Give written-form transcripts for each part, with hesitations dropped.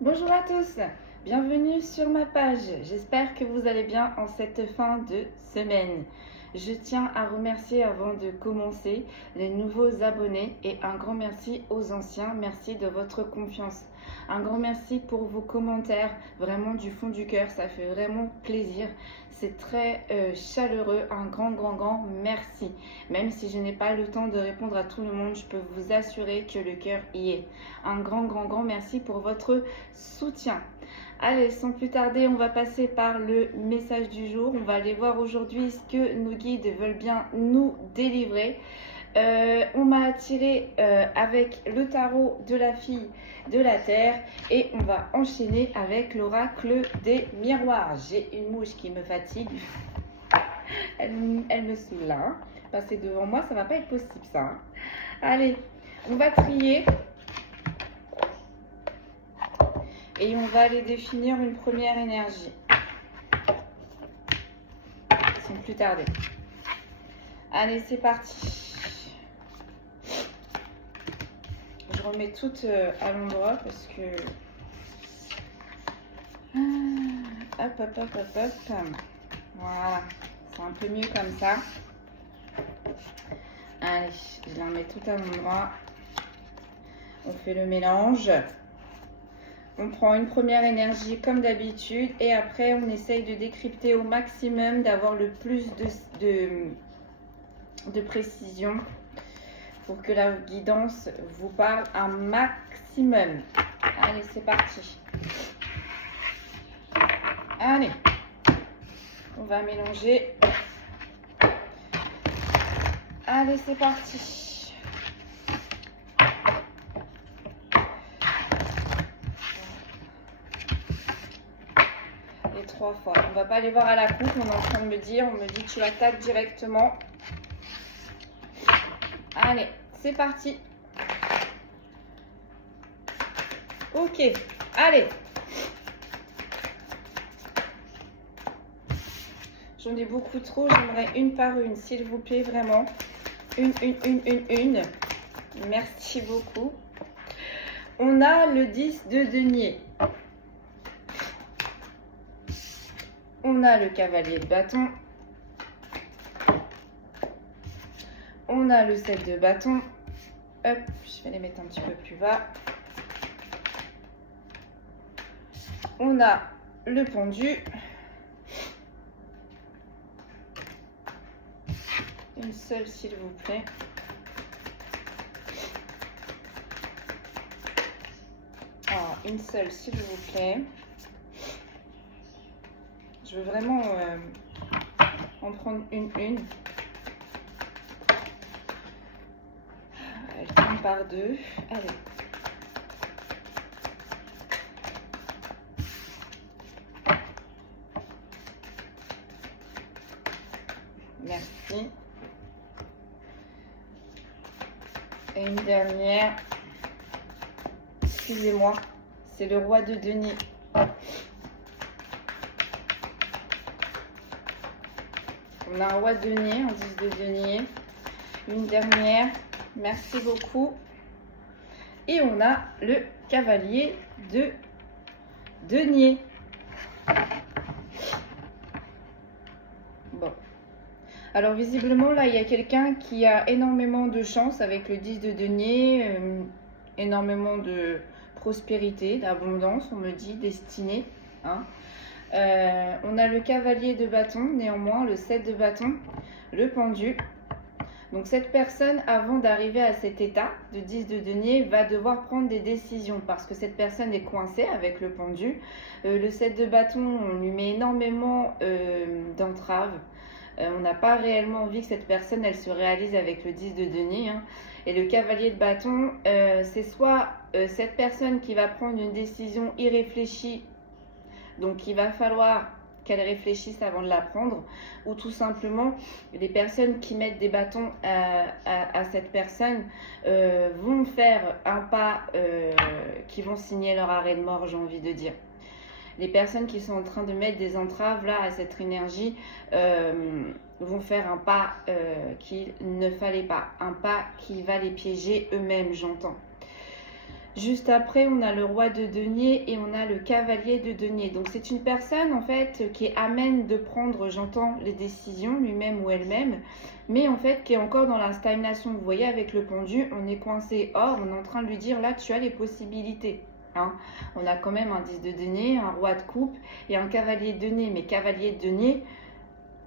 Bonjour à tous, bienvenue sur ma page. J'espère que vous allez bien en cette fin de semaine. Je tiens à remercier avant de commencer les nouveaux abonnés et un grand merci aux anciens. Merci de votre confiance. Un grand merci pour vos commentaires, vraiment du fond du cœur, ça fait vraiment plaisir. C'est très chaleureux, un grand merci. Même si je n'ai pas le temps de répondre à tout le monde, je peux vous assurer que le cœur y est. Un grand merci pour votre soutien. Allez, sans plus tarder, on va passer par le message du jour. On va aller voir aujourd'hui ce que nos guides veulent bien nous délivrer. On m'a attiré avec le tarot de la fille de la terre et on va enchaîner avec l'oracle des miroirs. J'ai une mouche qui me fatigue. Elle me saoule là. Hein. Passer devant moi, ça va pas être possible ça. Hein. Allez, on va trier. Et on va aller définir une première énergie. Sans plus tarder. Allez, c'est parti. Je remets toutes à l'endroit parce que... Hop. Voilà. C'est un peu mieux comme ça. Allez, je les remets toutes à l'endroit. On fait le mélange. On prend une première énergie comme d'habitude et après on essaye de décrypter au maximum, d'avoir le plus de précision pour que la guidance vous parle un maximum. Allez, c'est parti. Allez, on va mélanger. Allez, c'est parti. Les 3 fois. On va pas aller voir à la coupe, on est en train de me dire, on me dit tu attaques directement. Allez, c'est parti. Ok, allez. J'en ai beaucoup trop, j'aimerais une par une, s'il vous plaît, vraiment. Une. Merci beaucoup. On a le 10 de denier. On a le cavalier de bâton. On a le 7 de bâton. Hop, je vais les mettre un petit peu plus bas. On a le pendu. Une seule, s'il vous plaît. Alors, une seule, s'il vous plaît. Je veux vraiment en prendre une. Elle tourne par deux. Allez. Merci. Et une dernière. Excusez-moi. C'est le roi de denier. On a un roi de denier, un 10 de denier. Une dernière. Merci beaucoup. Et on a le cavalier de denier. Bon. Alors visiblement là il y a quelqu'un qui a énormément de chance avec le 10 de denier, énormément de prospérité, d'abondance, on me dit, destinée. Hein. On a le cavalier de bâton, néanmoins le 7 de bâton, le pendu. Donc cette personne, avant d'arriver à cet état de 10 de denier, va devoir prendre des décisions parce que cette personne est coincée avec le pendu. Le 7 de bâton, on lui met énormément d'entraves. On n'a pas réellement envie que cette personne, elle se réalise avec le 10 de denier. Hein. Et le cavalier de bâton, c'est soit cette personne qui va prendre une décision irréfléchie, donc il va falloir qu'elle réfléchisse avant de la prendre, ou tout simplement les personnes qui mettent des bâtons à cette personne vont faire un pas qui vont signer leur arrêt de mort, j'ai envie de dire. Les personnes qui sont en train de mettre des entraves là à cette énergie vont faire un pas qu'il ne fallait pas, un pas qui va les piéger eux-mêmes, j'entends. Juste après, on a le roi de denier et on a le cavalier de denier. Donc c'est une personne en fait qui est amène de prendre, j'entends, les décisions lui-même ou elle-même, mais en fait qui est encore dans la stagnation. Vous voyez, avec le pendu, on est coincé. Or, on est en train de lui dire là, tu as les possibilités. Hein. On a quand même un 10 de denier, un roi de coupe et un cavalier de denier. Mais cavalier de denier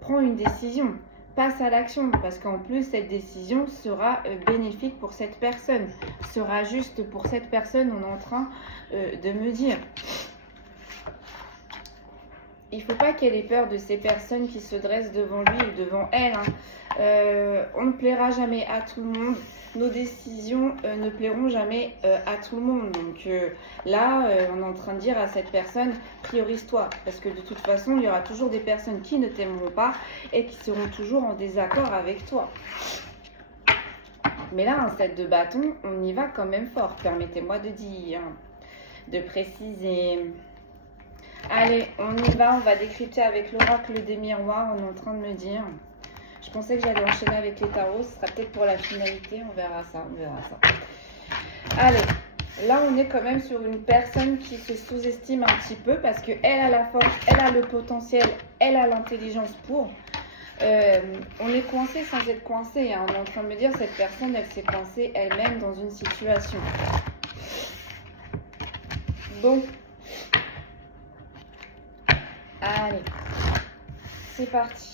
prend une décision. Passe à l'action, parce qu'en plus cette décision sera bénéfique pour cette personne, sera juste pour cette personne. On est en train de me dire, il ne faut pas qu'elle ait peur de ces personnes qui se dressent devant lui ou devant elle. Hein. On ne plaira jamais à tout le monde. Nos décisions ne plairont jamais à tout le monde. Donc là, on est en train de dire à cette personne, priorise-toi. Parce que de toute façon, il y aura toujours des personnes qui ne t'aimeront pas et qui seront toujours en désaccord avec toi. Mais là, un 7 de bâton, on y va quand même fort. Permettez-moi de dire, de préciser. Allez, on y va, on va décrypter avec l'oracle des miroirs, on est en train de me dire. Je pensais que j'allais enchaîner avec les tarots, ce sera peut-être pour la finalité, on verra ça, on verra ça. Allez, là on est quand même sur une personne qui se sous-estime un petit peu parce qu'elle a la force, elle a le potentiel, elle a l'intelligence pour. On est coincé sans être coincé, hein. On est en train de me dire cette personne, elle s'est coincée elle-même dans une situation. Bon. Allez, c'est parti.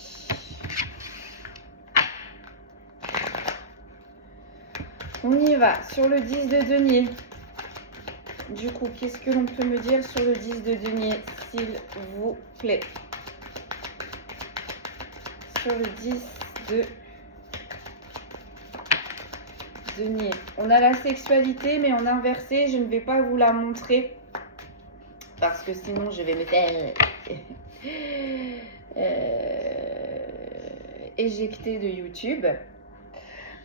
On y va sur le 10 de denier. Du coup, qu'est-ce que l'on peut me dire sur le 10 de denier, s'il vous plaît? Sur le 10 de denier. On a la sexualité, mais en inversé, je ne vais pas vous la montrer. Parce que sinon, je vais me faire éjecter de YouTube.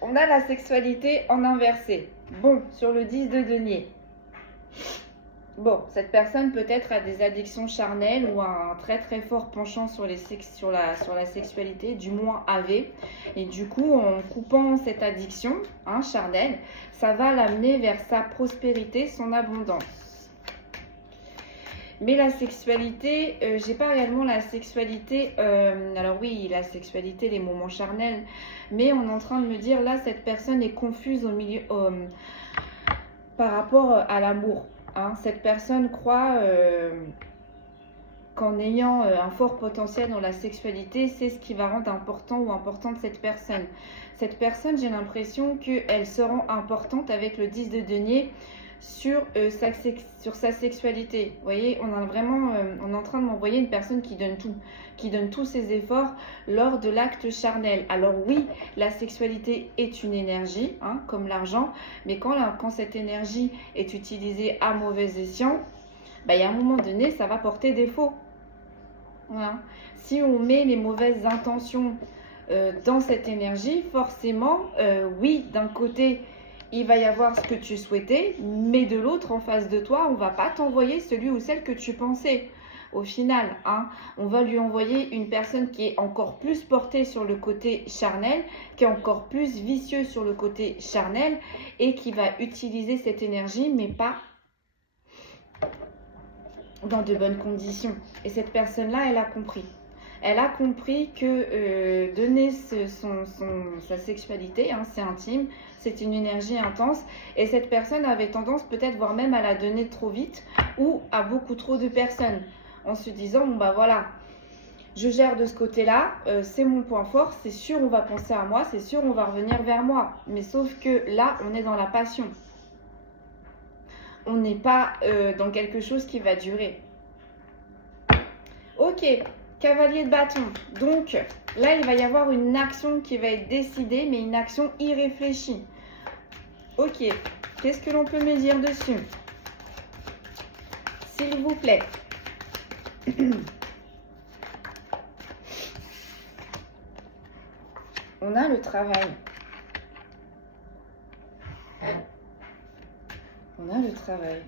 On a la sexualité en inversé. Bon, sur le 10 de denier. Bon, cette personne peut-être a des addictions charnelles ou un très très fort penchant sur la sexualité, du moins avait. Et du coup, en coupant cette addiction charnelle, ça va l'amener vers sa prospérité, son abondance. Mais la sexualité, j'ai pas réellement la sexualité, alors oui, la sexualité, les moments charnels, mais on est en train de me dire, là, cette personne est confuse par rapport à l'amour. Hein. Cette personne croit qu'en ayant un fort potentiel dans la sexualité, c'est ce qui va rendre important ou importante cette personne. Cette personne, j'ai l'impression qu'elle se rend importante avec le 10 de denier, sur sa sexualité. Vous voyez, on est en train de m'envoyer une personne qui donne tous ses efforts lors de l'acte charnel. Alors oui, la sexualité est une énergie, comme l'argent, mais quand cette énergie est utilisée à mauvais escient, il y a un moment donné, ça va porter défaut. Voilà. Si on met les mauvaises intentions dans cette énergie, forcément, oui, d'un côté, il va y avoir ce que tu souhaitais, mais de l'autre, en face de toi, on ne va pas t'envoyer celui ou celle que tu pensais. Au final, on va lui envoyer une personne qui est encore plus portée sur le côté charnel, qui est encore plus vicieuse sur le côté charnel et qui va utiliser cette énergie, mais pas dans de bonnes conditions. Et cette personne-là, elle a compris. Elle a compris que donner sa sexualité, c'est intime, c'est une énergie intense. Et cette personne avait tendance peut-être, voire même à la donner trop vite ou à beaucoup trop de personnes. En se disant, bon voilà, je gère de ce côté-là, c'est mon point fort, c'est sûr on va penser à moi, c'est sûr on va revenir vers moi. Mais sauf que là, on est dans la passion. On n'est pas dans quelque chose qui va durer. Ok. Cavalier de bâton. Donc, là, il va y avoir une action qui va être décidée, mais une action irréfléchie. Ok. Qu'est-ce que l'on peut me dire dessus? S'il vous plaît. On a le travail. On a le travail.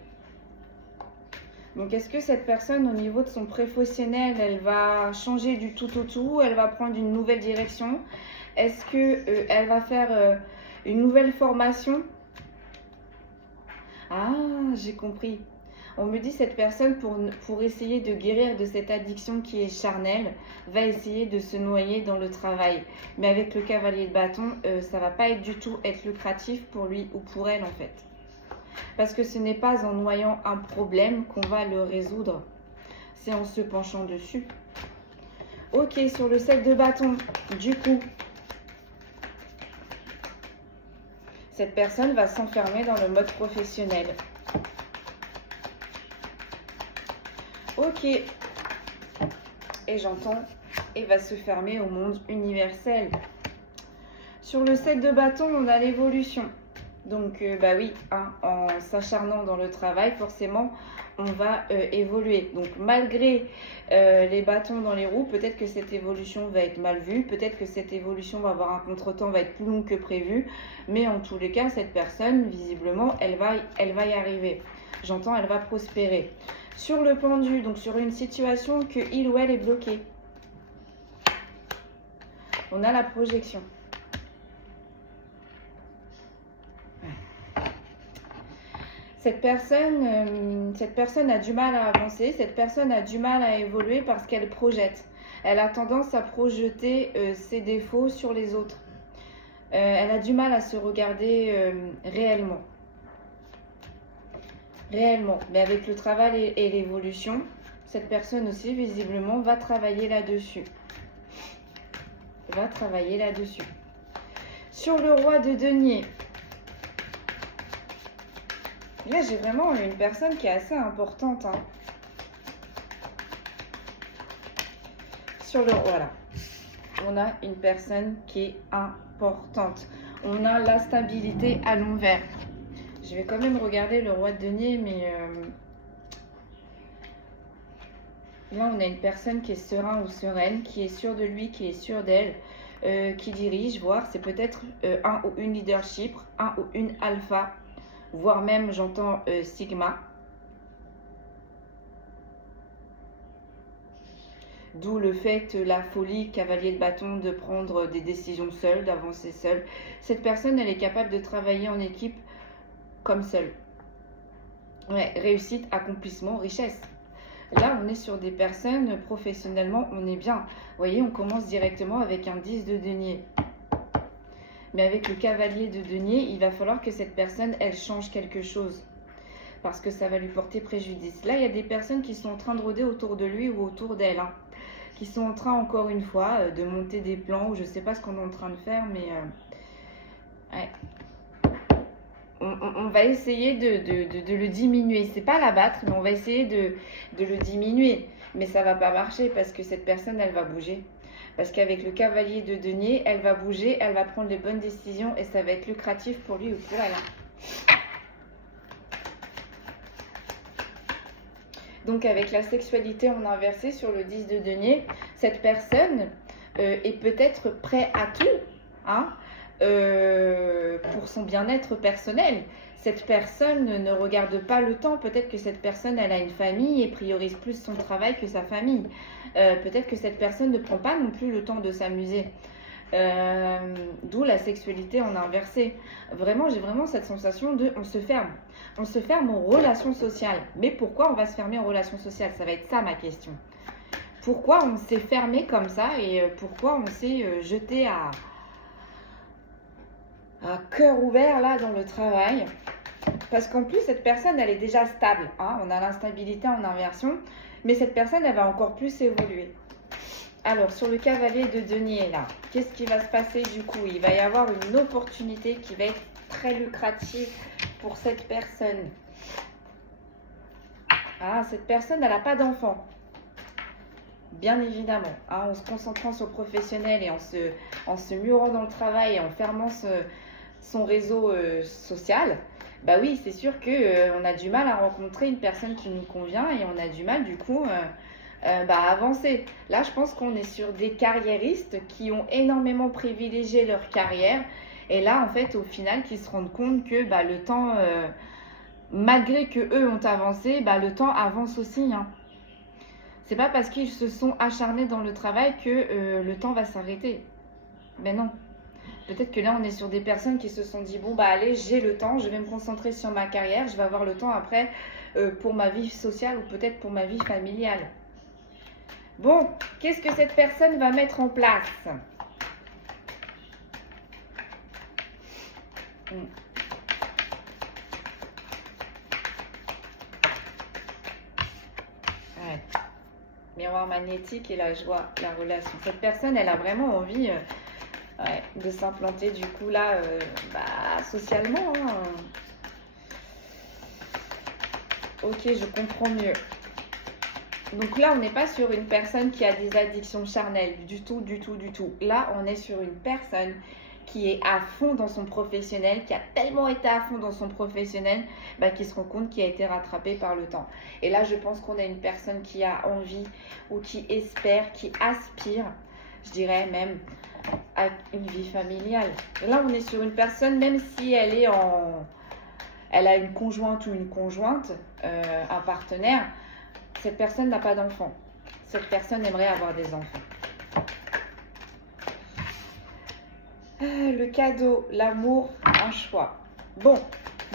Donc, est-ce que cette personne, au niveau de son professionnel, elle va changer du tout au tout? Elle va prendre une nouvelle direction? Est-ce qu'elle va faire une nouvelle formation? Ah, j'ai compris. On me dit cette personne, pour essayer de guérir de cette addiction qui est charnelle, va essayer de se noyer dans le travail. Mais avec le cavalier de bâton, ça va pas être du tout être lucratif pour lui ou pour elle en fait. Parce que ce n'est pas en noyant un problème qu'on va le résoudre. C'est en se penchant dessus. Ok, sur le 7 de bâton, du coup, cette personne va s'enfermer dans le mode professionnel. Ok, et j'entends, et va se fermer au monde universel. Sur le 7 de bâton, on a l'évolution. Donc, bah oui, hein, en s'acharnant dans le travail, forcément, on va évoluer. Donc, malgré les bâtons dans les roues, peut-être que cette évolution va être mal vue, peut-être que cette évolution va avoir un contretemps, va être plus long que prévu, mais en tous les cas, cette personne, visiblement, elle va y arriver. J'entends, elle va prospérer. Sur le pendu, donc sur une situation que il ou elle est bloqué, on a la projection. Cette personne a du mal à avancer, cette personne a du mal à évoluer parce qu'elle projette. Elle a tendance à projeter ses défauts sur les autres. Elle a du mal à se regarder réellement. Mais avec le travail et l'évolution, cette personne aussi, visiblement, va travailler là-dessus. Sur le roi de denier, là, j'ai vraiment une personne qui est assez importante. Hein. Voilà. On a une personne qui est importante. On a la stabilité à l'envers. Je vais quand même regarder le roi de denier, mais là, on a une personne qui est serein ou sereine, qui est sûre de lui, qui est sûre d'elle, qui dirige, voire c'est peut-être un ou une leadership, un ou une alpha, voire même, j'entends, sigma. D'où le fait, la folie, cavalier de bâton, de prendre des décisions seul, d'avancer seul. Cette personne, elle est capable de travailler en équipe comme seule. Ouais, réussite, accomplissement, richesse. Là, on est sur des personnes, professionnellement, on est bien. Vous voyez, on commence directement avec un 10 de denier. Mais avec le cavalier de denier, il va falloir que cette personne, elle change quelque chose. Parce que ça va lui porter préjudice. Là, il y a des personnes qui sont en train de rôder autour de lui ou autour d'elle. Hein, qui sont en train, encore une fois, de monter des plans. Ou je ne sais pas ce qu'on est en train de faire, mais... ouais. On va essayer de le diminuer. C'est pas l'abattre, mais on va essayer de le diminuer. Mais ça va pas marcher parce que cette personne, elle va bouger. Parce qu'avec le cavalier de denier, elle va bouger, elle va prendre les bonnes décisions et ça va être lucratif pour lui ou pour elle. Donc avec la sexualité en inversé sur le 10 de denier, cette personne est peut-être prête à tout, hein, pour son bien-être personnel. Cette personne ne regarde pas le temps. Peut-être que cette personne, elle a une famille et priorise plus son travail que sa famille. Peut-être que cette personne ne prend pas non plus le temps de s'amuser. D'où la sexualité en inversé. Vraiment, j'ai vraiment cette sensation de on se ferme. On se ferme en relation sociale. Mais pourquoi on va se fermer en relation sociale? Ça va être ça ma question. Pourquoi on s'est fermé comme ça et pourquoi on s'est jeté à cœur ouvert là dans le travail? Parce qu'en plus, cette personne, elle est déjà stable. Hein, on a l'instabilité en inversion. Mais cette personne, elle va encore plus évoluer. Alors, sur le cavalier de denier, là, qu'est-ce qui va se passer du coup? Il va y avoir une opportunité qui va être très lucrative pour cette personne. Ah, cette personne, elle n'a pas d'enfant. Bien évidemment. Hein, en se concentrant sur le professionnel et en se murant dans le travail et en fermant son réseau social, bah oui, c'est sûr qu'on a du mal à rencontrer une personne qui nous convient et on a du mal du coup à avancer. Là, je pense qu'on est sur des carriéristes qui ont énormément privilégié leur carrière et là, en fait, au final, qui se rendent compte que le temps, malgré que eux ont avancé, le temps avance aussi. Hein. C'est pas parce qu'ils se sont acharnés dans le travail que le temps va s'arrêter. Ben non. Peut-être que là, on est sur des personnes qui se sont dit, bon, bah allez, j'ai le temps, je vais me concentrer sur ma carrière, je vais avoir le temps après pour ma vie sociale ou peut-être pour ma vie familiale. Bon, qu'est-ce que cette personne va mettre en place? Ouais. Miroir magnétique et la joie, la relation. Cette personne, elle a vraiment envie de s'implanter du coup là, socialement. Hein. Ok, je comprends mieux. Donc là, on n'est pas sur une personne qui a des addictions charnelles, du tout, du tout, du tout. Là, on est sur une personne qui est à fond dans son professionnel, qui a tellement été à fond dans son professionnel, qui se rend compte qu'il a été rattrapé par le temps. Et là, je pense qu'on a une personne qui a envie ou qui espère, qui aspire, je dirais même, à une vie familiale. Et là, on est sur une personne, même si elle a une conjointe ou une conjointe, un partenaire, cette personne n'a pas d'enfant. Cette personne aimerait avoir des enfants. Le cadeau, l'amour, un choix. Bon,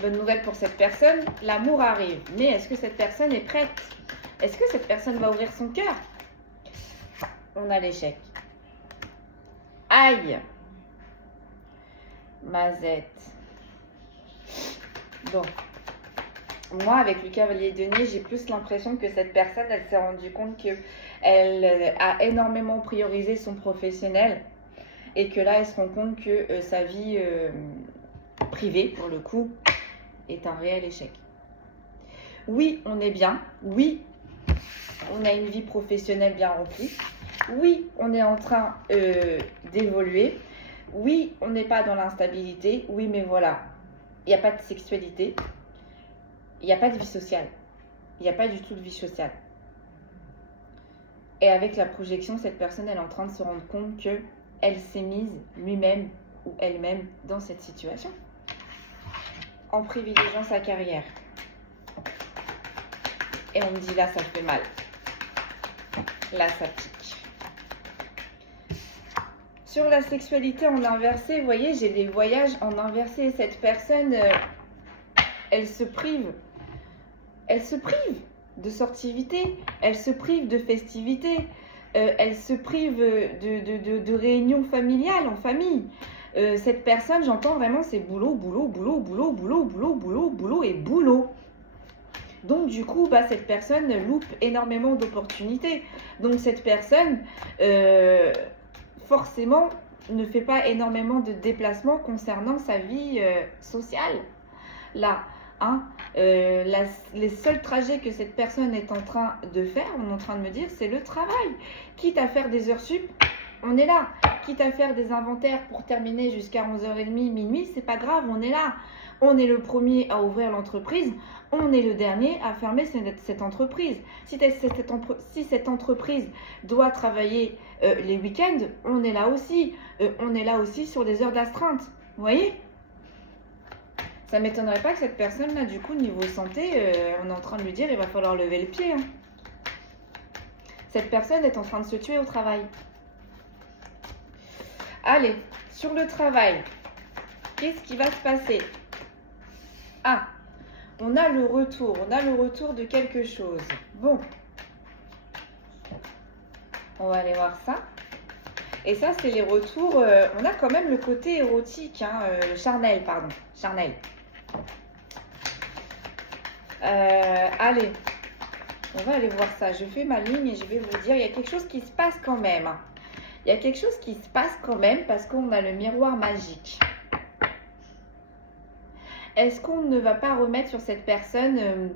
bonne nouvelle pour cette personne, l'amour arrive. Mais est-ce que cette personne est prête? Est-ce que cette personne va ouvrir son cœur? On a l'échec. Aïe! Mazette. Bon. Moi, avec le cavalier de nez, j'ai plus l'impression que cette personne, elle s'est rendue compte qu'elle a énormément priorisé son professionnel et que là, elle se rend compte que sa vie privée, pour le coup, est un réel échec. Oui, on est bien. Oui, on a une vie professionnelle bien remplie. Oui, on est en train d'évoluer. Oui, on n'est pas dans l'instabilité. Oui, mais voilà, il n'y a pas de sexualité. Il n'y a pas de vie sociale. Il n'y a pas du tout de vie sociale. Et avec la projection, cette personne, elle est en train de se rendre compte qu'elle s'est mise lui-même ou elle-même dans cette situation. En privilégiant sa carrière. Et on me dit là, ça fait mal. Là, ça pique. Sur la sexualité en inversé, vous voyez, j'ai des voyages en inversé. Cette personne, elle se prive. Elle se prive de sortivité, elle se prive de festivité, elle se prive de réunions familiales en famille. Cette personne, j'entends vraiment, c'est boulot, boulot, boulot, boulot, boulot, boulot, boulot, boulot et boulot. Donc du coup, cette personne loupe énormément d'opportunités. Donc cette personne, forcément, ne fait pas énormément de déplacements concernant sa vie sociale. Là, les seuls trajets que cette personne est en train de faire, on est en train de me dire, c'est le travail. Quitte à faire des heures sup, on est là. Quitte à faire des inventaires pour terminer jusqu'à 11h30, minuit, c'est pas grave, on est là. On est le premier à ouvrir l'entreprise, on est le dernier à fermer cette entreprise. Si cette entreprise doit travailler les week-ends, on est là aussi. On est là aussi sur des heures d'astreinte. Vous voyez ? Ça ne m'étonnerait pas que cette personne-là, du coup, niveau santé, on est en train de lui dire il va falloir lever le pied. Hein. Cette personne est en train de se tuer au travail. Allez, sur le travail, qu'est-ce qui va se passer? Ah, on a le retour de quelque chose. Bon, on va aller voir ça. Et ça, c'est les retours, on a quand même le côté érotique, charnel, pardon, charnel. Allez, on va aller voir ça. Je fais ma ligne et je vais vous dire, il y a quelque chose qui se passe quand même. Il y a quelque chose qui se passe quand même parce qu'on a le miroir magique. Est-ce qu'on ne va pas remettre sur cette personne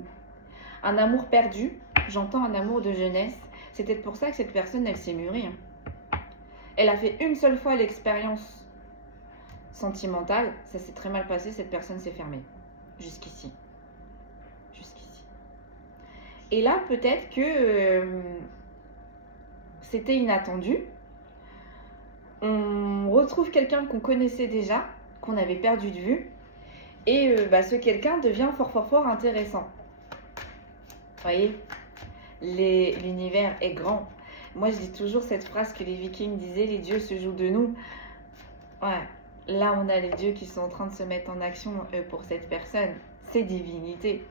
un amour perdu? J'entends un amour de jeunesse. C'est peut-être pour ça que cette personne, elle s'est mûrie. Elle a fait une seule fois l'expérience sentimentale. Ça s'est très mal passé. Cette personne s'est fermée. Jusqu'ici. Et là, peut-être que c'était inattendu. On retrouve quelqu'un qu'on connaissait déjà, qu'on avait perdu de vue. Et ce quelqu'un devient fort intéressant. Vous voyez, l'univers est grand. Moi, je dis toujours cette phrase que les Vikings disaient, les dieux se jouent de nous. Ouais, Là, on a les dieux qui sont en train de se mettre en action pour cette personne. C'est divinité.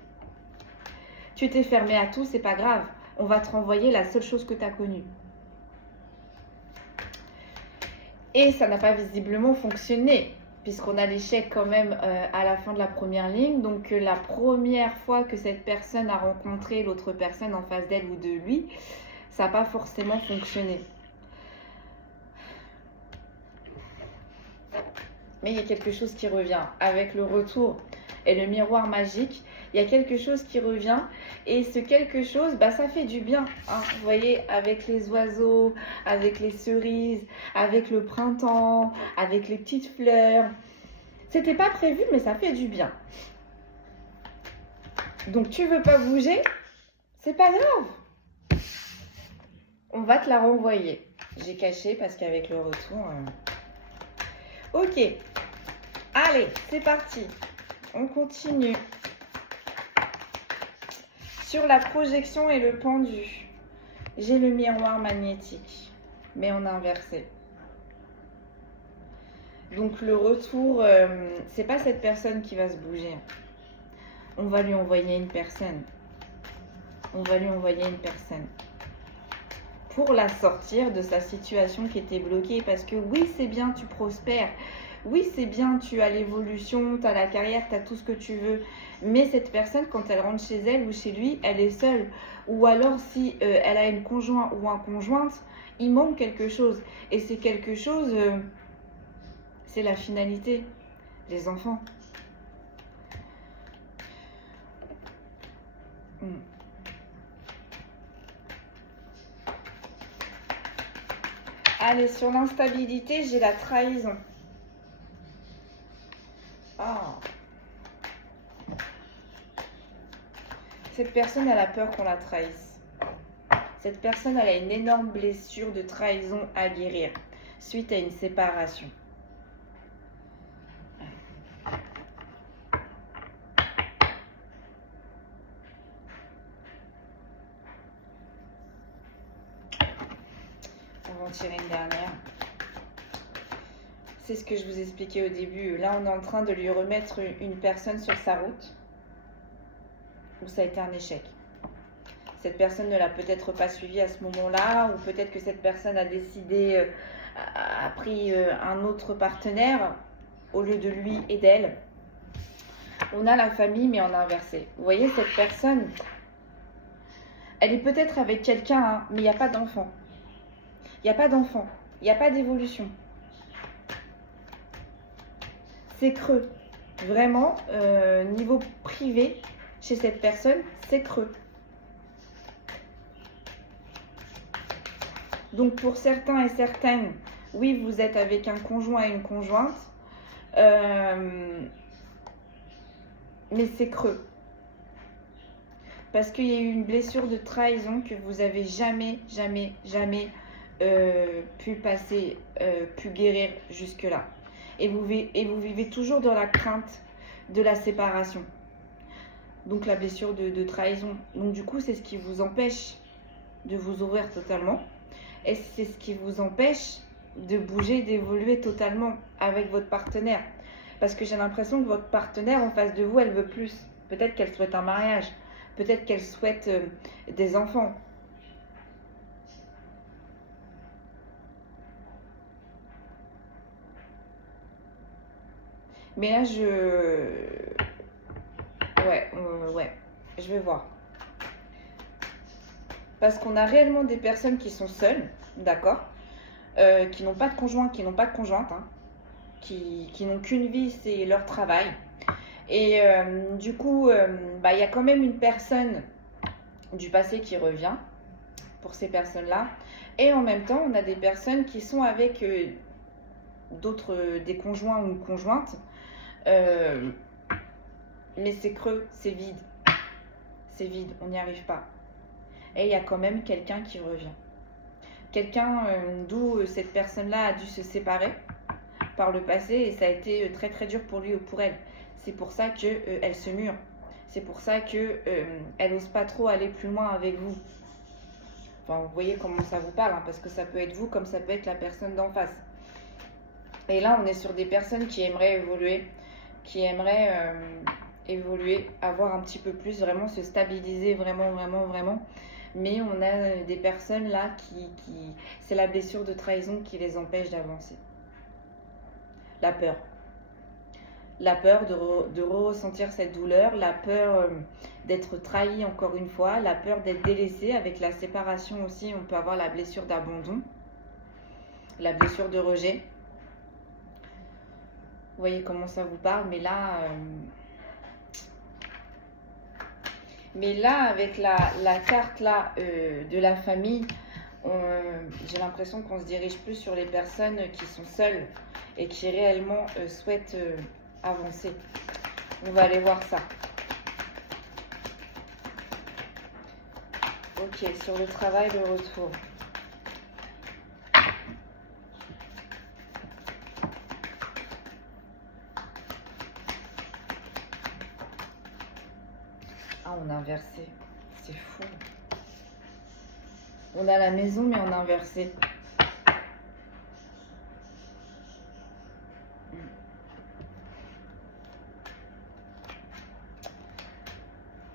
Tu t'es fermé à tout, c'est pas grave. On va te renvoyer la seule chose que tu as connue. Et ça n'a pas visiblement fonctionné, puisqu'on a l'échec quand même à la fin de la première ligne. Donc la première fois que cette personne a rencontré l'autre personne en face d'elle ou de lui, ça n'a pas forcément fonctionné. Mais il y a quelque chose qui revient avec le retour et le miroir magique. Il y a quelque chose qui revient et ce quelque chose, bah, ça fait du bien. Hein. Vous voyez, avec les oiseaux, avec les cerises, avec le printemps, avec les petites fleurs. C'était pas prévu, mais ça fait du bien. Donc tu veux pas bouger, c'est pas grave. On va te la renvoyer. J'ai caché parce qu'avec le retour... Ok. Allez, c'est parti. On continue. Sur la projection et le pendu, j'ai le miroir magnétique, mais en inversé. Donc le retour, c'est pas cette personne qui va se bouger. On va lui envoyer une personne. On va lui envoyer une personne. Pour la sortir de sa situation qui était bloquée. Parce que oui, c'est bien, tu prospères. Oui, c'est bien, tu as l'évolution, tu as la carrière, tu as tout ce que tu veux. Mais cette personne, quand elle rentre chez elle ou chez lui, elle est seule. Ou alors, si elle a une conjointe ou un conjointe, il manque quelque chose. Et c'est quelque chose, c'est la finalité. Les enfants. Allez, sur l'instabilité, j'ai la trahison. Oh. Cette personne, elle a peur qu'on la trahisse. Cette personne, elle a une énorme blessure de trahison à guérir suite à une séparation. On va en tirer une dernière. C'est ce que je vous expliquais au début. Là, on est en train de lui remettre une personne sur sa route où ça a été un échec. Cette personne ne l'a peut-être pas suivi à ce moment-là, ou peut-être que cette personne a décidé, a pris un autre partenaire au lieu de lui et d'elle. On a la famille, mais en inversé. Vous voyez, cette personne, elle est peut-être avec quelqu'un, hein, mais il n'y a pas d'enfant. Il n'y a pas d'enfant. Il n'y a pas d'évolution. C'est creux. Vraiment, niveau privé, chez cette personne, c'est creux. Donc pour certains et certaines, oui, vous êtes avec un conjoint et une conjointe, mais c'est creux. Parce qu'il y a eu une blessure de trahison que vous avez jamais pu passer, pu guérir jusque-là. Et vous vivez toujours dans la crainte de la séparation. Donc la blessure de trahison. Donc du coup, c'est ce qui vous empêche de vous ouvrir totalement. Et c'est ce qui vous empêche de bouger, d'évoluer totalement avec votre partenaire. Parce que j'ai l'impression que votre partenaire en face de vous, elle veut plus. Peut-être qu'elle souhaite un mariage. Peut-être qu'elle souhaite des enfants. Mais là, ouais, je vais voir. Parce qu'on a réellement des personnes qui sont seules, d'accord, qui n'ont pas de conjoint, qui n'ont pas de conjointe, hein, qui n'ont qu'une vie, c'est leur travail. Et du coup, il y a quand même une personne du passé qui revient pour ces personnes-là. Et en même temps, on a des personnes qui sont avec des conjoints ou conjointes. Mais c'est creux, c'est vide. C'est vide, on n'y arrive pas. Et il y a quand même quelqu'un qui revient. Quelqu'un d'où cette personne-là a dû se séparer par le passé et ça a été très très dur pour lui ou pour elle. C'est pour ça qu'elle se mure. C'est pour ça qu'elle n'ose pas trop aller plus loin avec vous. Enfin, vous voyez comment ça vous parle, hein, parce que ça peut être vous comme ça peut être la personne d'en face. Et là, on est sur des personnes qui aimeraient évoluer, qui aimeraient évoluer, avoir un petit peu plus, vraiment se stabiliser, vraiment, vraiment, vraiment. Mais on a des personnes là c'est la blessure de trahison qui les empêche d'avancer. La peur. La peur de ressentir cette douleur, la peur d'être trahi encore une fois, la peur d'être délaissé. Avec la séparation aussi, on peut avoir la blessure d'abandon, la blessure de rejet. Vous voyez comment ça vous parle, mais là avec la carte là de la famille, j'ai l'impression qu'on se dirige plus sur les personnes qui sont seules et qui réellement souhaitent avancer. On va aller voir ça. Ok, sur le travail, le retour. Ah, on a inversé. C'est fou. On a la maison, mais on a inversé.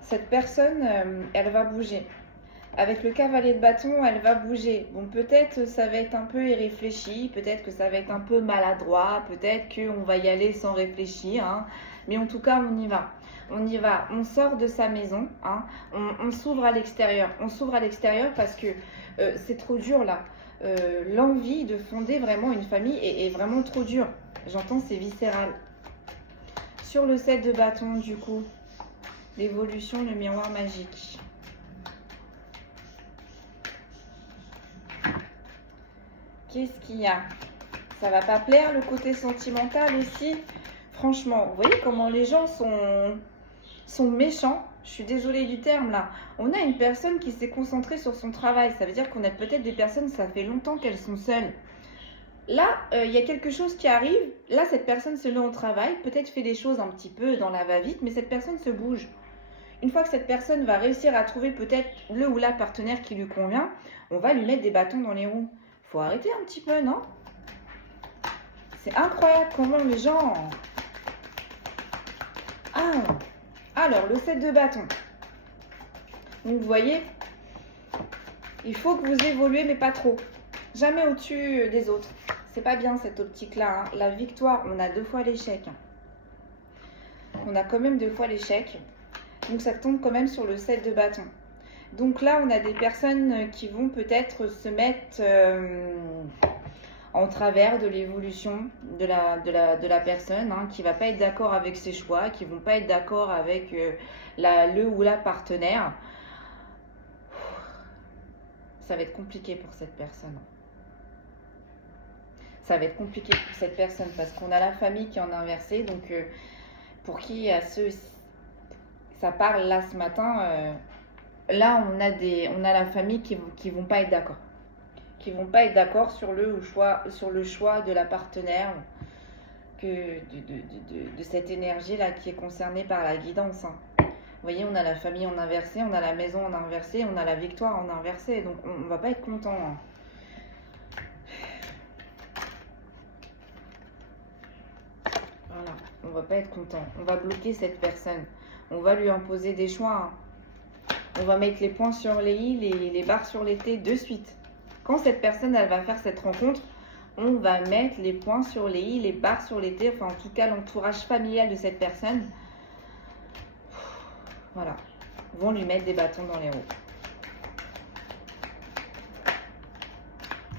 Cette personne, elle va bouger. Avec le cavalier de bâton, elle va bouger. Bon, peut-être ça va être un peu irréfléchi, peut-être que ça va être un peu maladroit, peut-être qu'on va y aller sans réfléchir, hein. Mais en tout cas, on y va. On y va, on sort de sa maison, hein. On s'ouvre à l'extérieur. On s'ouvre à l'extérieur parce que c'est trop dur là. L'envie de fonder vraiment une famille est vraiment trop dure. J'entends, c'est viscéral. Sur le 7 de bâton, du coup, l'évolution, le miroir magique. Qu'est-ce qu'il y a? Ça va pas plaire, le côté sentimental aussi? Franchement, vous voyez comment les gens sont méchants? Je suis désolée du terme là. On a une personne qui s'est concentrée sur son travail. Ça veut dire qu'on a peut-être des personnes, ça fait longtemps qu'elles sont seules. Là, il y a quelque chose qui arrive. Là, cette personne se met au travail, peut-être fait des choses un petit peu dans la va-vite, mais cette personne se bouge. Une fois que cette personne va réussir à trouver peut-être le ou la partenaire qui lui convient, on va lui mettre des bâtons dans les roues. Faut arrêter un petit peu, non? C'est incroyable comment les gens... Ah, alors, le 7 de bâton. Donc, vous voyez, il faut que vous évoluez, mais pas trop. Jamais au-dessus des autres. C'est pas bien cette optique-là, hein. La victoire, on a 2 fois l'échec. On a quand même 2 fois l'échec. Donc, ça tombe quand même sur le 7 de bâton. Donc là, on a des personnes qui vont peut-être se mettre en travers de l'évolution de la personne, hein, qui ne va pas être d'accord avec ses choix, qui ne vont pas être d'accord avec le ou la partenaire. Ça va être compliqué pour cette personne. Ça va être compliqué pour cette personne parce qu'on a la famille qui est en inversé. Donc, pour qui ça parle là ce matin... Là, on a la famille qui vont pas être d'accord. Qui vont pas être d'accord sur le choix de la partenaire, de cette énergie-là qui est concernée par la guidance, hein. Vous voyez, on a la famille en inversé, on a la maison en inversé, on a la victoire en inversé. Donc, on va pas être content, hein. Voilà, on va pas être content. On va bloquer cette personne. On va lui imposer des choix, hein. On va mettre les points sur les i, les barres sur les t de suite. Quand cette personne, elle va faire cette rencontre, on va mettre les points sur les i, les barres sur les t, enfin en tout cas l'entourage familial de cette personne. Voilà, vont lui mettre des bâtons dans les roues.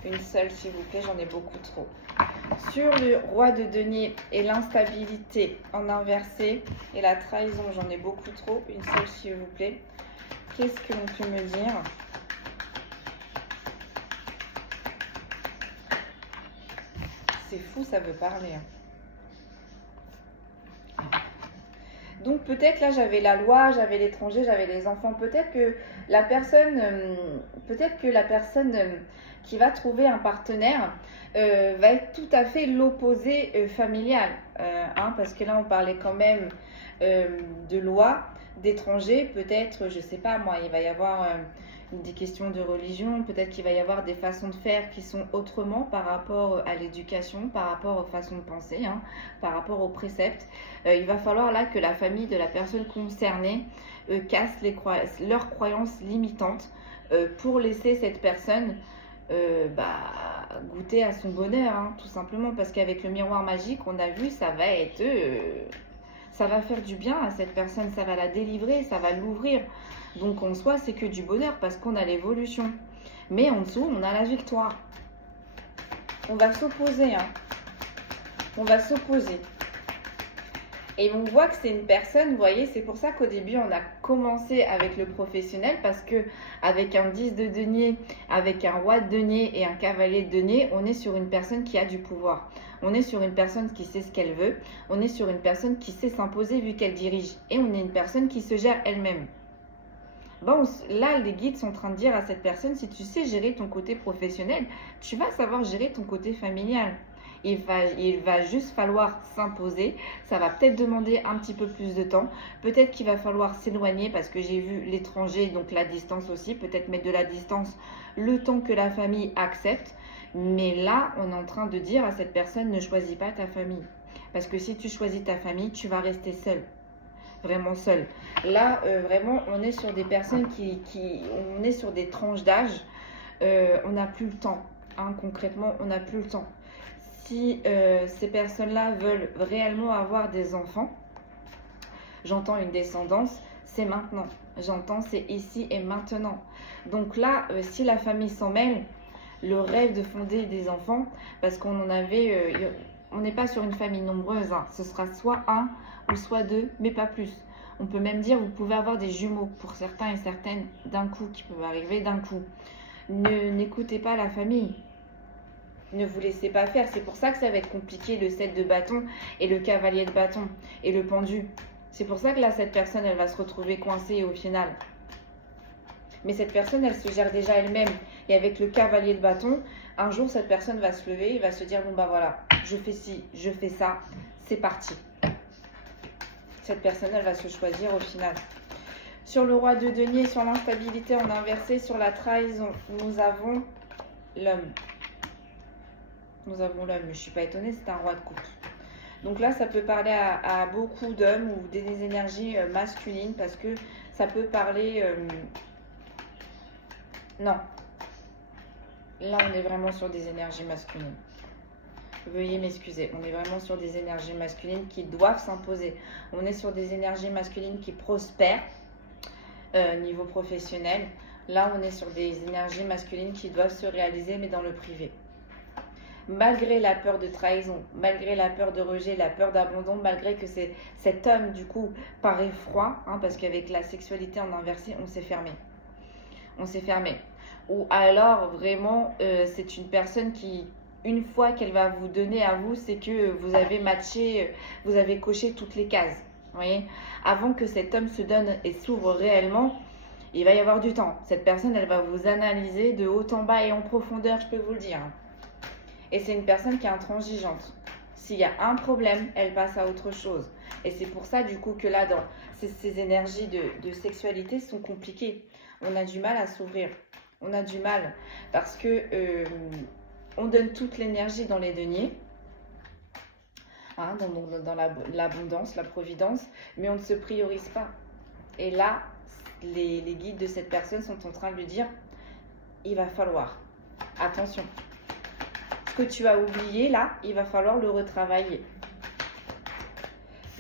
Une seule s'il vous plaît, j'en ai beaucoup trop. Sur le roi de denier et l'instabilité en inversé et la trahison, j'en ai beaucoup trop. Une seule s'il vous plaît. Qu'est-ce que l'on peut me dire? C'est fou, ça veut parler, hein. Donc peut-être là j'avais la loi, j'avais l'étranger, j'avais les enfants. Peut-être que la personne, qui va trouver un partenaire va être tout à fait l'opposé familial, hein, parce que là on parlait quand même de loi, d'étrangers. Peut-être, je sais pas moi, il va y avoir des questions de religion, peut-être qu'il va y avoir des façons de faire qui sont autrement par rapport à l'éducation, par rapport aux façons de penser, hein, par rapport aux préceptes. Il va falloir là que la famille de la personne concernée casse leurs croyances limitantes pour laisser cette personne goûter à son bonheur, hein, tout simplement, parce qu'avec le miroir magique, on a vu, ça va faire du bien à cette personne, ça va la délivrer, ça va l'ouvrir. Donc en soi, c'est que du bonheur parce qu'on a l'évolution. Mais en dessous, on a la victoire. On va s'opposer, hein. On va s'opposer. Et on voit que c'est une personne, vous voyez, c'est pour ça qu'au début, on a commencé avec le professionnel parce que avec un 10 de denier, avec un roi de denier et un cavalier de denier, on est sur une personne qui a du pouvoir. On est sur une personne qui sait ce qu'elle veut. On est sur une personne qui sait s'imposer vu qu'elle dirige. Et on est une personne qui se gère elle-même. Bon, là, les guides sont en train de dire à cette personne, si tu sais gérer ton côté professionnel, tu vas savoir gérer ton côté familial. Il va juste falloir s'imposer. Ça va peut-être demander un petit peu plus de temps. Peut-être qu'il va falloir s'éloigner parce que j'ai vu l'étranger, donc la distance aussi. Peut-être mettre de la distance le temps que la famille accepte. Mais là, on est en train de dire à cette personne, ne choisis pas ta famille. Parce que si tu choisis ta famille, tu vas rester seul. Vraiment seul. Là, vraiment, on est sur des personnes on est sur des tranches d'âge. On n'a plus le temps. Hein, concrètement, on n'a plus le temps. Si ces personnes-là veulent réellement avoir des enfants, j'entends une descendance, c'est maintenant. J'entends c'est ici et maintenant. Donc là, si la famille s'en mêle, le rêve de fonder des enfants, parce qu'on en avait, on n'est pas sur une famille nombreuse, hein. Ce sera soit un ou soit deux, mais pas plus. On peut même dire, vous pouvez avoir des jumeaux pour certains et certaines d'un coup, qui peuvent arriver d'un coup. N'écoutez pas la famille. Ne vous laissez pas faire. C'est pour ça que ça va être compliqué, le 7 de bâton et le cavalier de bâton et le pendu. C'est pour ça que là, cette personne, elle va se retrouver coincée au final. Mais cette personne, elle se gère déjà elle-même. Et avec le cavalier de bâton, un jour, cette personne va se lever et va se dire, bon bah voilà, je fais ci, je fais ça, c'est parti. Cette personne, elle va se choisir au final. Sur le roi de denier, sur l'instabilité en inversé, sur la trahison, nous avons l'homme. Nous avons l'homme, mais je ne suis pas étonnée, c'est un roi de coupe. Donc là, ça peut parler à beaucoup d'hommes ou des énergies masculines parce que ça peut parler... Non. Là, on est vraiment sur des énergies masculines. Veuillez m'excuser, on est vraiment sur des énergies masculines qui doivent s'imposer. On est sur des énergies masculines qui prospèrent niveau professionnel. Là, on est sur des énergies masculines qui doivent se réaliser, mais dans le privé. Malgré la peur de trahison, malgré la peur de rejet, la peur d'abandon, malgré que cet homme, du coup, paraît froid, hein, parce qu'avec la sexualité en inversé, on s'est fermé. On s'est fermé. Ou alors, vraiment, c'est une personne qui, une fois qu'elle va vous donner à vous, c'est que vous avez matché, vous avez coché toutes les cases. Vous voyez ? Avant que cet homme se donne et s'ouvre réellement, il va y avoir du temps. Cette personne, elle va vous analyser de haut en bas et en profondeur, je peux vous le dire. Et c'est une personne qui est intransigeante. S'il y a un problème, elle passe à autre chose. Et c'est pour ça, du coup, que là, dans ces énergies de sexualité sont compliquées. On a du mal à s'ouvrir. On a du mal parce que on donne toute l'énergie dans les deniers, hein, dans l'abondance, la providence, mais on ne se priorise pas. Et là, les guides de cette personne sont en train de lui dire, il va falloir, attention, ce que tu as oublié là, il va falloir le retravailler.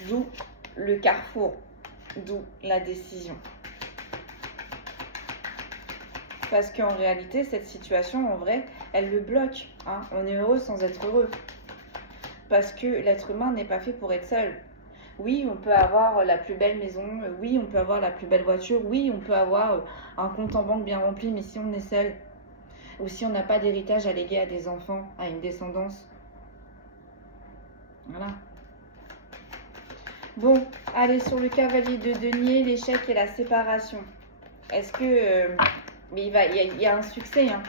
D'où le carrefour, d'où la décision. Parce qu'en réalité, cette situation, en vrai, elle le bloque. Hein. On est heureux sans être heureux. Parce que l'être humain n'est pas fait pour être seul. Oui, on peut avoir la plus belle maison. Oui, on peut avoir la plus belle voiture. Oui, on peut avoir un compte en banque bien rempli. Mais si on est seul, ou si on n'a pas d'héritage à léguer à des enfants, à une descendance. Voilà. Bon, allez sur le cavalier de denier, l'échec et la séparation. Est-ce que... mais il y a un succès. Hein.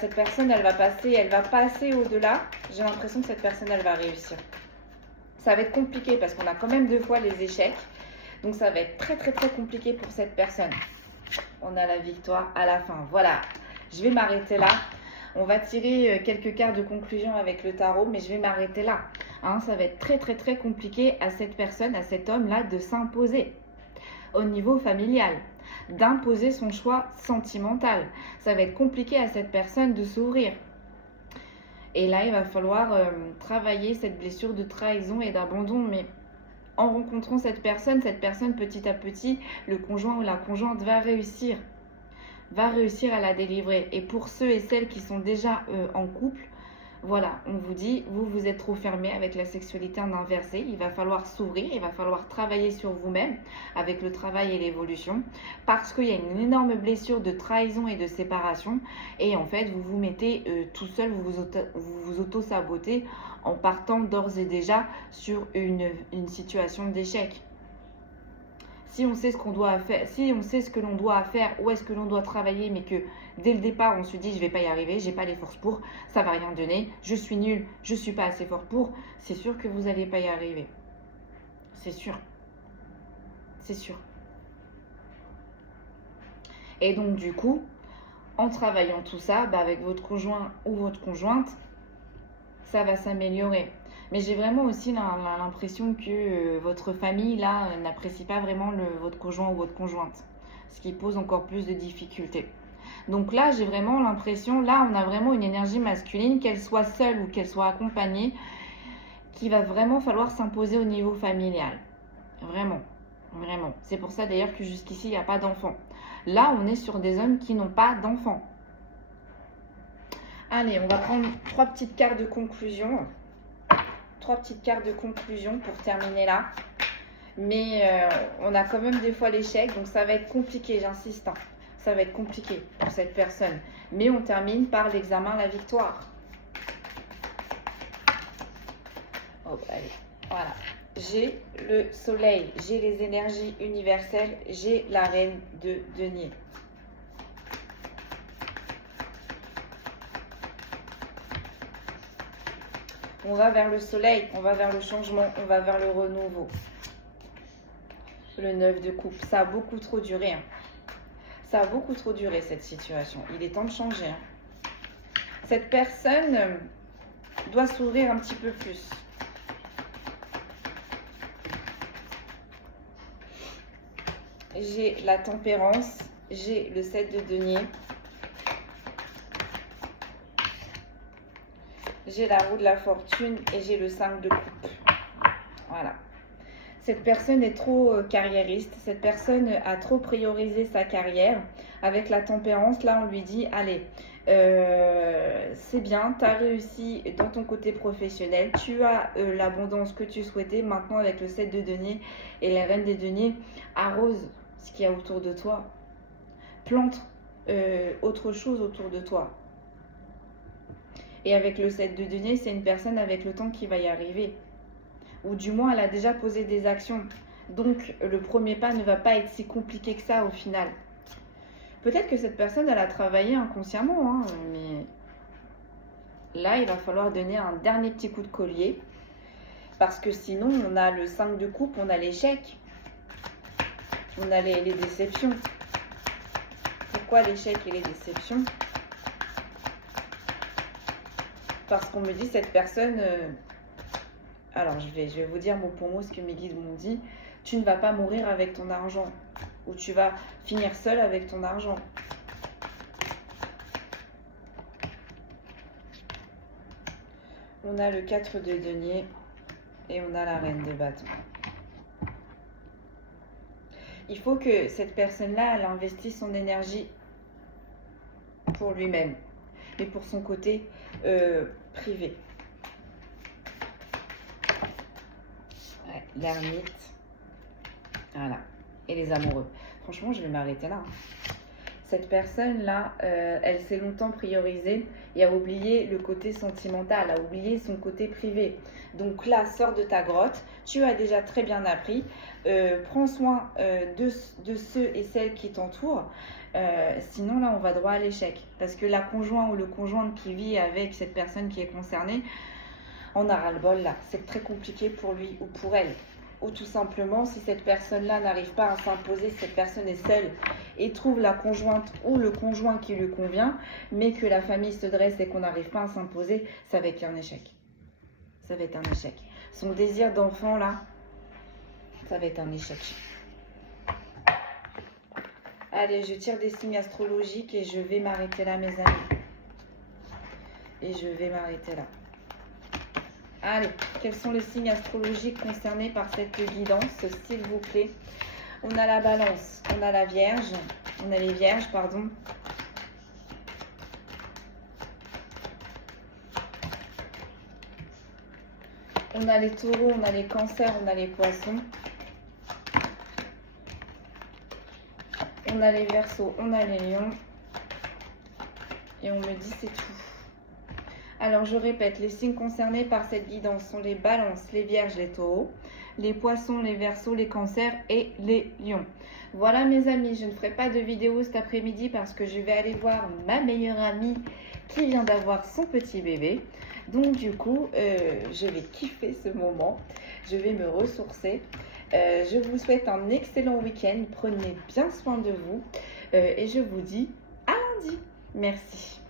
Cette personne, elle va passer au-delà. J'ai l'impression que cette personne, elle va réussir. Ça va être compliqué parce qu'on a quand même 2 fois les échecs. Donc ça va être très très très compliqué pour cette personne. On a la victoire à la fin. Voilà, je vais m'arrêter là. On va tirer quelques cartes de conclusion avec le tarot, mais je vais m'arrêter là. Hein, ça va être très très très compliqué à cette personne, à cet homme-là, de s'imposer au niveau familial, d'imposer son choix sentimental. Ça va être compliqué à cette personne de s'ouvrir. Et là, il va falloir travailler cette blessure de trahison et d'abandon. Mais en rencontrant cette personne petit à petit, le conjoint ou la conjointe va réussir à la délivrer. Et pour ceux et celles qui sont déjà en couple, voilà, on vous dit, vous êtes trop fermé avec la sexualité en inversé. Il va falloir s'ouvrir, il va falloir travailler sur vous-même avec le travail et l'évolution, parce qu'il y a une énorme blessure de trahison et de séparation. Et en fait, vous vous mettez tout seul, vous vous auto-sabotez en partant d'ores et déjà sur une situation d'échec. Si on sait ce qu'on doit faire, si on sait ce que l'on doit faire, où est-ce que l'on doit travailler, mais que dès le départ on se dit je vais pas y arriver, j'ai pas les forces pour, ça va rien donner, je suis nul, je suis pas assez fort pour, c'est sûr que vous n'allez pas y arriver. C'est sûr. C'est sûr. Et donc du coup, en travaillant tout ça, avec votre conjoint ou votre conjointe, ça va s'améliorer. Mais j'ai vraiment aussi l'impression que votre famille, là, n'apprécie pas vraiment votre conjoint ou votre conjointe. Ce qui pose encore plus de difficultés. Donc là, j'ai vraiment l'impression, là, on a vraiment une énergie masculine, qu'elle soit seule ou qu'elle soit accompagnée, qui va vraiment falloir s'imposer au niveau familial. Vraiment, vraiment. C'est pour ça d'ailleurs que jusqu'ici, il n'y a pas d'enfants. Là, on est sur des hommes qui n'ont pas d'enfants. Allez, on va prendre 3 petites cartes de conclusion. 3 petites cartes de conclusion pour terminer là. Mais on a quand même des fois l'échec, donc ça va être compliqué, j'insiste. Hein. Ça va être compliqué pour cette personne. Mais on termine par l'examen, la victoire. Oh, allez, voilà. J'ai le soleil, j'ai les énergies universelles, j'ai la reine de denier. On va vers le soleil, on va vers le changement, on va vers le renouveau. Le 9 de coupe, ça a beaucoup trop duré. Hein. Ça a beaucoup trop duré cette situation. Il est temps de changer. Hein. Cette personne doit s'ouvrir un petit peu plus. J'ai la tempérance, j'ai le 7 de denier. J'ai la roue de la fortune et j'ai le 5 de coupe. Voilà. Cette personne est trop carriériste. Cette personne a trop priorisé sa carrière. Avec la tempérance, là, on lui dit, allez, c'est bien, tu as réussi dans ton côté professionnel. Tu as l'abondance que tu souhaitais. Maintenant, avec le 7 de denier et la reine des deniers, arrose ce qu'il y a autour de toi. Plante autre chose autour de toi. Et avec le 7 de denier, c'est une personne avec le temps qui va y arriver. Ou du moins, elle a déjà posé des actions. Donc, le premier pas ne va pas être si compliqué que ça au final. Peut-être que cette personne, elle a travaillé inconsciemment, hein, mais là, il va falloir donner un dernier petit coup de collier. Parce que sinon, on a le 5 de coupe, on a l'échec. On a les déceptions. Pourquoi l'échec et les déceptions ? Parce qu'on me dit, cette personne... alors, je vais vous dire mot pour mot ce que mes guides m'ont dit. Tu ne vas pas mourir avec ton argent. Ou tu vas finir seul avec ton argent. On a le 4 de denier. Et on a la reine de bâton. Il faut que cette personne-là, elle investisse son énergie pour lui-même. Mais pour son côté privé. Ouais, l'ermite. Voilà. Et les amoureux. Franchement, je vais m'arrêter là. Cette personne-là, elle s'est longtemps priorisée et a oublié le côté sentimental, a oublié son côté privé. Donc là, sors de ta grotte. Tu as déjà très bien appris. Prends soin de ceux et celles qui t'entourent. Sinon, là, on va droit à l'échec. Parce que la conjointe ou le conjoint qui vit avec cette personne qui est concernée, on a ras-le-bol là. C'est très compliqué pour lui ou pour elle. ou tout simplement si cette personne-là n'arrive pas à s'imposer, si cette personne est seule et trouve la conjointe ou le conjoint qui lui convient, mais que la famille se dresse et qu'on n'arrive pas à s'imposer, ça va être un échec. Ça va être un échec. Son désir d'enfant là, ça va être un échec. Allez, je tire des signes astrologiques et je vais m'arrêter là, mes amis. Et je vais m'arrêter là. Allez, quels sont les signes astrologiques concernés par cette guidance, s'il vous plaît? On a la Balance, on a la Vierge, on a les Vierges, pardon. On a les Taureaux, on a les Cancers, on a les Poissons. On a les Verseaux, on a les Lions. Et on me dit c'est tout. Alors je répète, les signes concernés par cette guidance sont les Balances, les Vierges, les Taureaux, les Poissons, les Verseaux, les Cancers et les Lions. Voilà mes amis, je ne ferai pas de vidéo cet après-midi parce que je vais aller voir ma meilleure amie qui vient d'avoir son petit bébé. Donc du coup, je vais kiffer ce moment, je vais me ressourcer. Je vous souhaite un excellent week-end, prenez bien soin de vous et je vous dis à lundi. Merci.